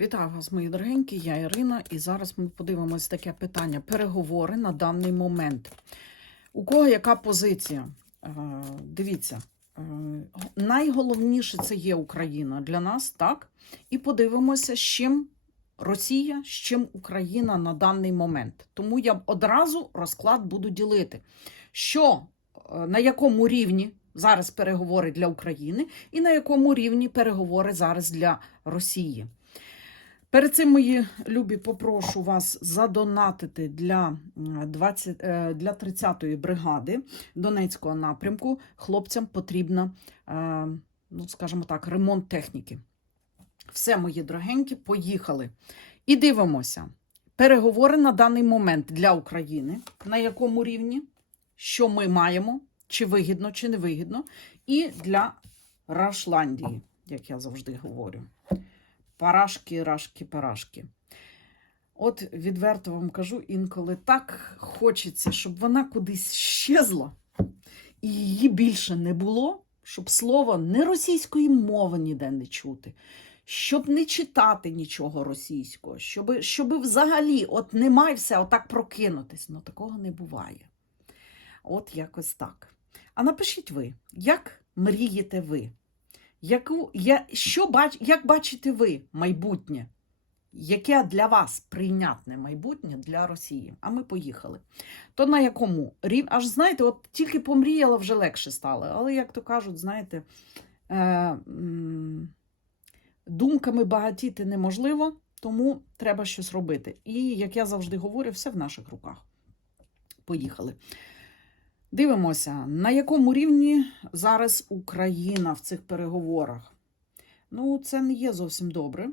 Вітаю вас, мої дорогенькі, я Ірина, і зараз ми подивимось таке питання. Переговори на даний момент. У кого яка позиція? Е, Дивіться, е, найголовніше це є Україна для нас, так? І подивимося, з чим Росія, з чим Україна на даний момент. Тому я одразу розклад буду ділити. Що, е, на якому рівні зараз переговори для України, і на якому рівні переговори зараз для Росії. Перед цим, мої любі, попрошу вас задонатити для, 20, е, для 30-ї бригади Донецького напрямку. Хлопцям потрібна, е, ну, скажімо так, ремонт техніки. Все, мої дорогенькі, поїхали. І дивимося. Переговори на даний момент для України. На якому рівні? Що ми маємо? Чи вигідно, чи не вигідно. І для Рашландії, як я завжди говорю парашки, рашки, парашки. От відверто вам кажу, інколи так хочеться, щоб вона кудись щезла, і її більше не було, щоб слова не російської мови ніде не чути, щоб не читати нічого російського, щоб, щоб взагалі от немає все отак прокинутись. Ну такого не буває. От якось так. А напишіть ви, як мрієте ви? Яку, я, що бач, як бачите ви майбутнє? Яке для вас прийнятне майбутнє для Росії? А ми поїхали. То на якому рівні? Аж знаєте, от тільки помріяла, вже легше стало. Але, як то кажуть, знаєте, е, думками багатіти неможливо, тому треба щось робити. І, як я завжди говорю, все в наших руках. Поїхали. Дивимося, на якому рівні зараз Україна в цих переговорах. Ну, це не є зовсім добре,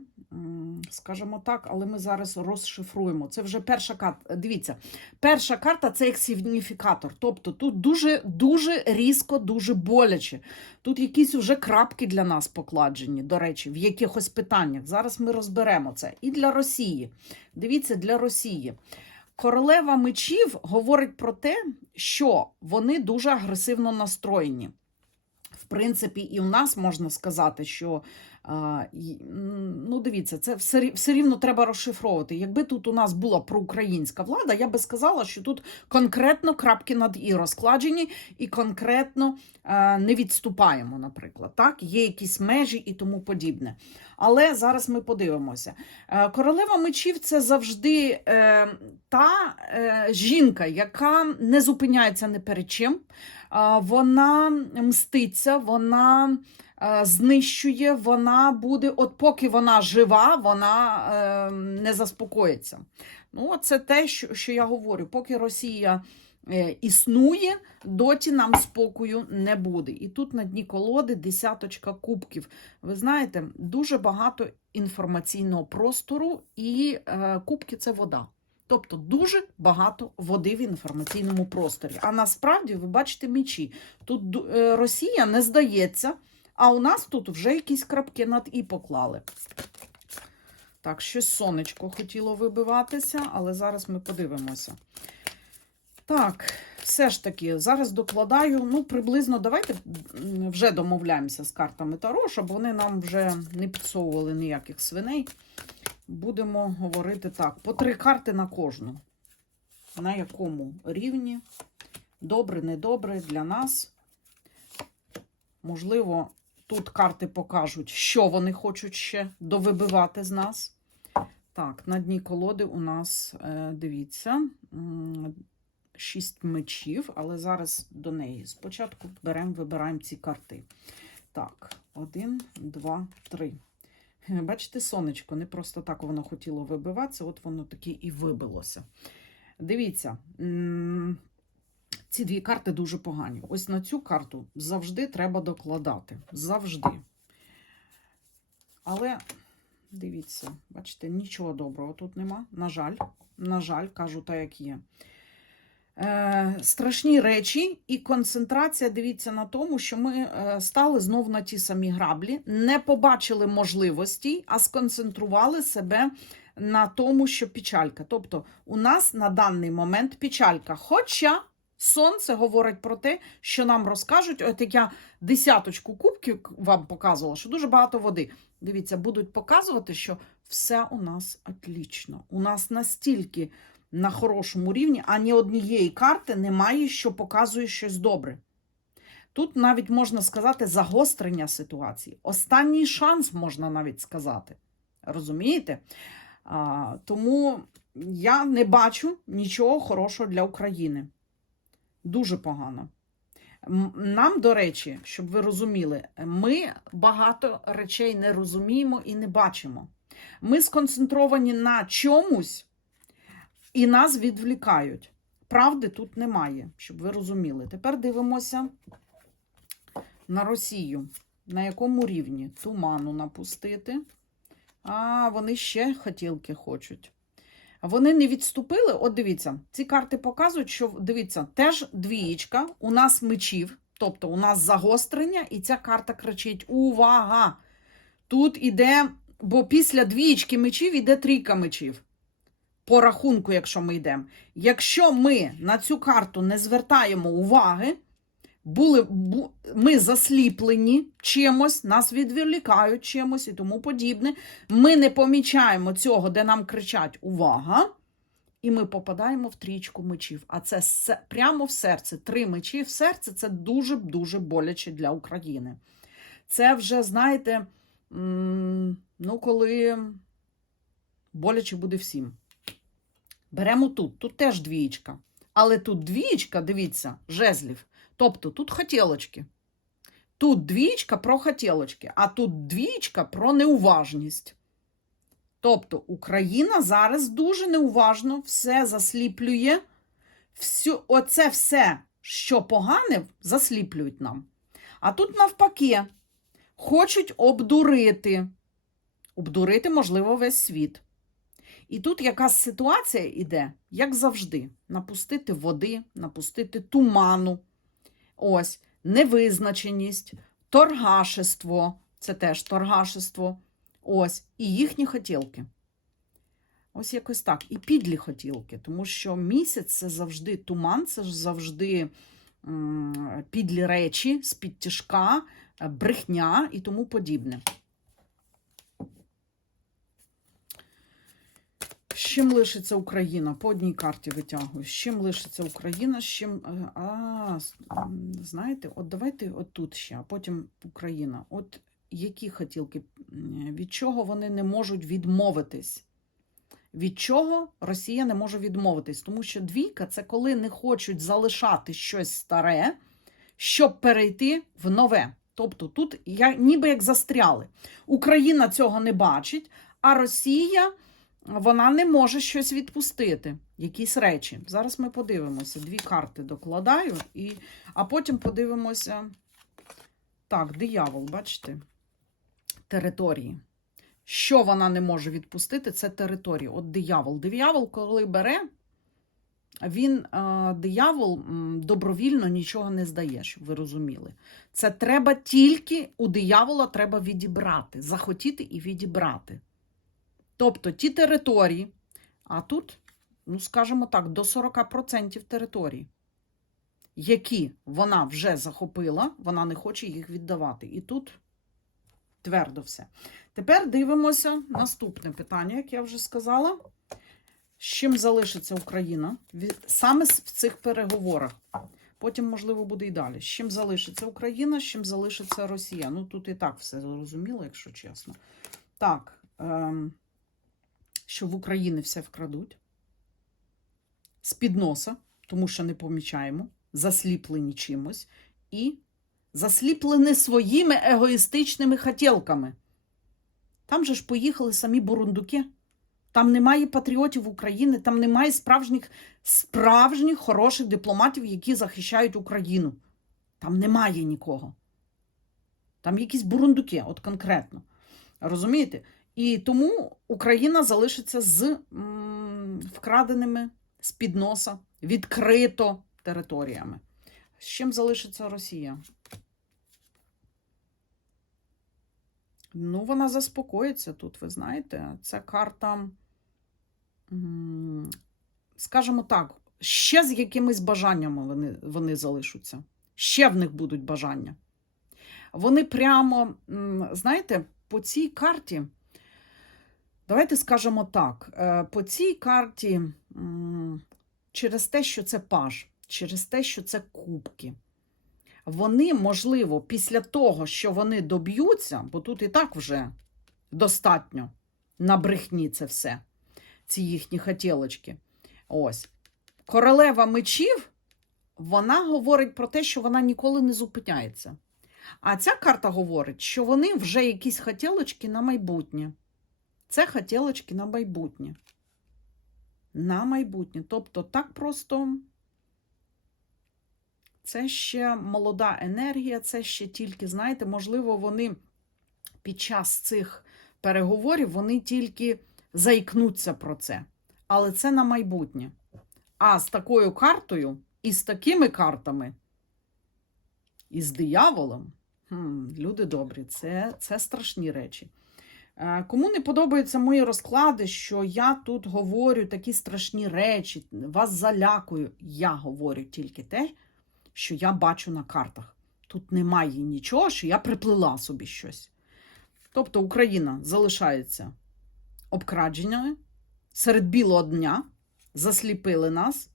скажімо так, але ми зараз розшифруємо. Це вже перша карта. Дивіться, перша карта це як сигніфікатор. Тобто тут дуже дуже різко, дуже боляче. Тут якісь вже крапки для нас покладені, до речі, в якихось питаннях. Зараз ми розберемо це. І для Росії. Дивіться, для Росії. Королева мечів говорить про те, що вони дуже агресивно настроєні. В принципі, і в нас можна сказати, що ну, дивіться, це все, все рівно треба розшифровувати. Якби тут у нас була проукраїнська влада, я би сказала, що тут конкретно крапки над і розкладені, і конкретно е, не відступаємо, наприклад. Так? Є якісь межі і тому подібне. Але зараз ми подивимося. Е, Королева мечів це завжди е, та жінка, яка не зупиняється ні перед чим. Вона мститься, вона знищує, вона буде, от поки вона жива, вона е, не заспокоїться. Ну, це те, що, що я говорю. Поки Росія е, існує, доті нам спокою не буде. І тут на дні колоди десяточка кубків. Ви знаєте, дуже багато інформаційного простору, і е, кубки це вода. Тобто дуже багато води в інформаційному просторі. А насправді ви бачите мечі. Тут е, Росія не здається, а у нас тут вже якісь крапки над і поклали. Так, щось сонечко хотіло вибиватися, але зараз ми подивимося. Так, все ж таки, зараз докладаю, ну, приблизно, давайте вже домовляємося з картами Таро, щоб вони нам вже не підсовували ніяких свиней. Будемо говорити так: по три карти на кожну. На якому рівні? Добре, недобре для нас. Можливо, тут карти покажуть, що вони хочуть ще довибивати з нас. Так, на дні колоди у нас, е, дивіться, шість мечів, але зараз до неї. Спочатку беремо, вибираємо ці карти. Так, один, два, три. Е, Бачите, сонечко, не просто так воно хотіло вибиватися, от воно таки і вибилося. Дивіться, ці дві карти дуже погані. Ось на цю карту завжди треба докладати. Завжди. Але дивіться, бачите, нічого доброго тут нема. На жаль, на жаль, кажу так, як є. Е, страшні речі і концентрація, дивіться на тому, що ми е, стали знов на ті самі граблі, не побачили можливостей, а сконцентрували себе на тому, що печалька. Тобто, у нас на даний момент печалька. Хоча сонце говорить про те, що нам розкажуть, от як я десяточку кубків вам показувала, що дуже багато води. дивіться, будуть показувати, що все у нас отлічно. У нас настільки на хорошому рівні, а ні однієї карти немає, що показує щось добре. Тут навіть можна сказати загострення ситуації. Останній шанс можна навіть сказати. Розумієте? А, тому я не бачу нічого хорошого для України. Дуже погано. Нам, до речі, щоб ви розуміли, ми багато речей не розуміємо і не бачимо. Ми сконцентровані на чомусь і нас відвлікають. Правди тут немає, щоб ви розуміли. Тепер дивимося на Росію. На якому рівні? Туману напустити. А, вони ще хотілки хочуть. Вони не відступили. От дивіться, ці карти показують, що дивіться, теж двієчка, у нас мечів, тобто у нас загострення, і ця карта кричить: Увага! Тут іде, бо після двієчки мечів іде трійка мечів. По рахунку, якщо ми йдемо. Якщо ми на цю карту не звертаємо уваги, були, бу, ми засліплені чимось, нас відволікають чимось і тому подібне. Ми не помічаємо цього, де нам кричать увага, і ми попадаємо в трічку мечів. А це прямо в серце. Три мечі в серце це дуже-дуже боляче для України. Це вже, знаєте, ну, коли боляче буде всім. Беремо тут, тут теж двієчка. Але тут двієчка, дивіться, жезлів. Тобто тут хотілочки. Тут двічка про хотілочки, а тут двічка про неуважність. Тобто Україна зараз дуже неуважно все засліплює. Всю, оце все, що погане, засліплюють нам. А тут, навпаки, хочуть обдурити. Обдурити, можливо, весь світ. І тут якась ситуація іде, як завжди: напустити води, напустити туману. Ось невизначеність, торгашество, це теж торгашество. Ось, і їхні хотілки. Ось якось так. І підлі хотілки, тому що місяць це завжди туман, це ж завжди підлі речі, з-під брехня і тому подібне. Чим лишиться Україна? По одній карті витягую. З чим лишиться Україна? З чим. е, А, знаєте, от давайте от тут ще, а потім Україна. От які хотілки, від чого вони не можуть відмовитись? Від чого Росія не може відмовитись? Тому що двійка це коли не хочуть залишати щось старе, щоб перейти в нове. Тобто тут я, ніби як застряли. Україна цього не бачить, а Росія вона не може щось відпустити, якісь речі. Зараз ми подивимося. Дві карти докладаю, і... а потім подивимося. Так, диявол, бачите? Території. Що вона не може відпустити, це території. От диявол. Диявол, коли бере, він, е, диявол, добровільно нічого не здає, щоб ви розуміли. Це треба тільки у диявола треба відібрати, захотіти і відібрати. Тобто ті території, а тут, ну скажімо так, до 40% територій, які вона вже захопила, вона не хоче їх віддавати. І тут твердо все. Тепер дивимося наступне питання, як я вже сказала. З чим залишиться Україна саме в цих переговорах? Потім, можливо, буде і далі. З чим залишиться Україна, з чим залишиться Росія? Ну, тут і так все зрозуміло, якщо чесно. Так, ем, що в Україні все вкрадуть з-під носа, тому що не помічаємо, засліплені чимось, і засліплені своїми егоїстичними хотілками. Там же ж поїхали самі бурундуки. Там немає патріотів України, там немає справжніх, справжніх хороших дипломатів, які захищають Україну. Там немає нікого. Там якісь бурундуки, от конкретно. Розумієте? І тому Україна залишиться з вкраденими з-під носа, відкрито територіями. З чим залишиться Росія? Ну, вона заспокоїться тут, ви знаєте. Це карта, скажімо так, ще з якимись бажаннями вони, вони залишаться. Ще в них будуть бажання. Вони прямо, знаєте, по цій карті, давайте скажемо так: е, по цій карті, через те, що це паж, через те, що це кубки, вони, можливо, після того, що вони доб'ються, бо тут і так вже достатньо на брехні це все, ці їхні хотілочки. Ось. Королева мечів, вона говорить про те, що вона ніколи не зупиняється. А ця карта говорить, що вони вже якісь хотілочки на майбутнє. Це хотілочки на майбутнє. На майбутнє. Тобто, так просто це ще молода енергія, це ще тільки, знаєте, можливо, вони під час цих переговорів вони тільки заікнуться про це. Але це на майбутнє. А з такою картою і з такими картами, і з дияволом, хм, люди добрі, це, це страшні речі. Е, Кому не подобаються мої розклади, що я тут говорю такі страшні речі, вас залякую, я говорю тільки те, що я бачу на картах. Тут немає нічого, що я приплила собі щось. Тобто Україна залишається обкраденою серед білого дня, засліпили нас.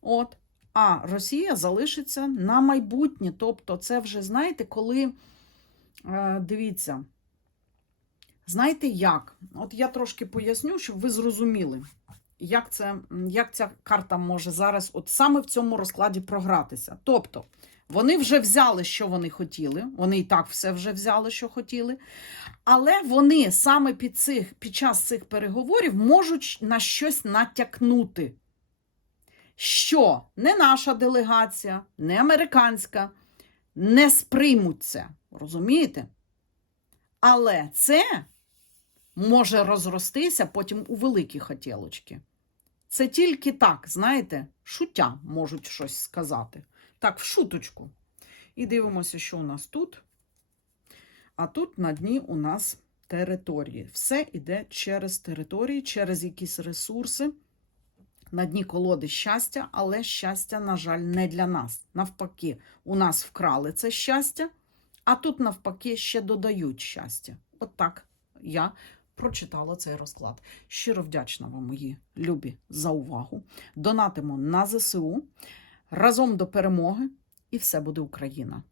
От. А Росія залишиться на майбутнє. Тобто, це вже, знаєте, коли е, дивіться, знаєте як? От я трошки поясню, щоб ви зрозуміли, як, це, як ця карта може зараз, от саме в цьому розкладі програтися. Тобто, вони вже взяли, що вони хотіли, вони і так все вже взяли, що хотіли. Але вони саме під, цих, під час цих переговорів можуть на щось натякнути. Що не наша делегація, не американська не сприймуть це. Розумієте? Але це може розростися потім у великі хотілочки. Це тільки так, знаєте, шуття можуть щось сказати. Так, в шуточку. І дивимося, що у нас тут. А тут на дні у нас території. Все йде через території, через якісь ресурси. На дні колоди щастя, але щастя, на жаль, не для нас. Навпаки, у нас вкрали це щастя, а тут, навпаки, ще додають щастя. От так я прочитала цей розклад. Щиро вдячна вам, мої любі, за увагу. Донатимо на ЗСУ разом до перемоги, і все буде Україна.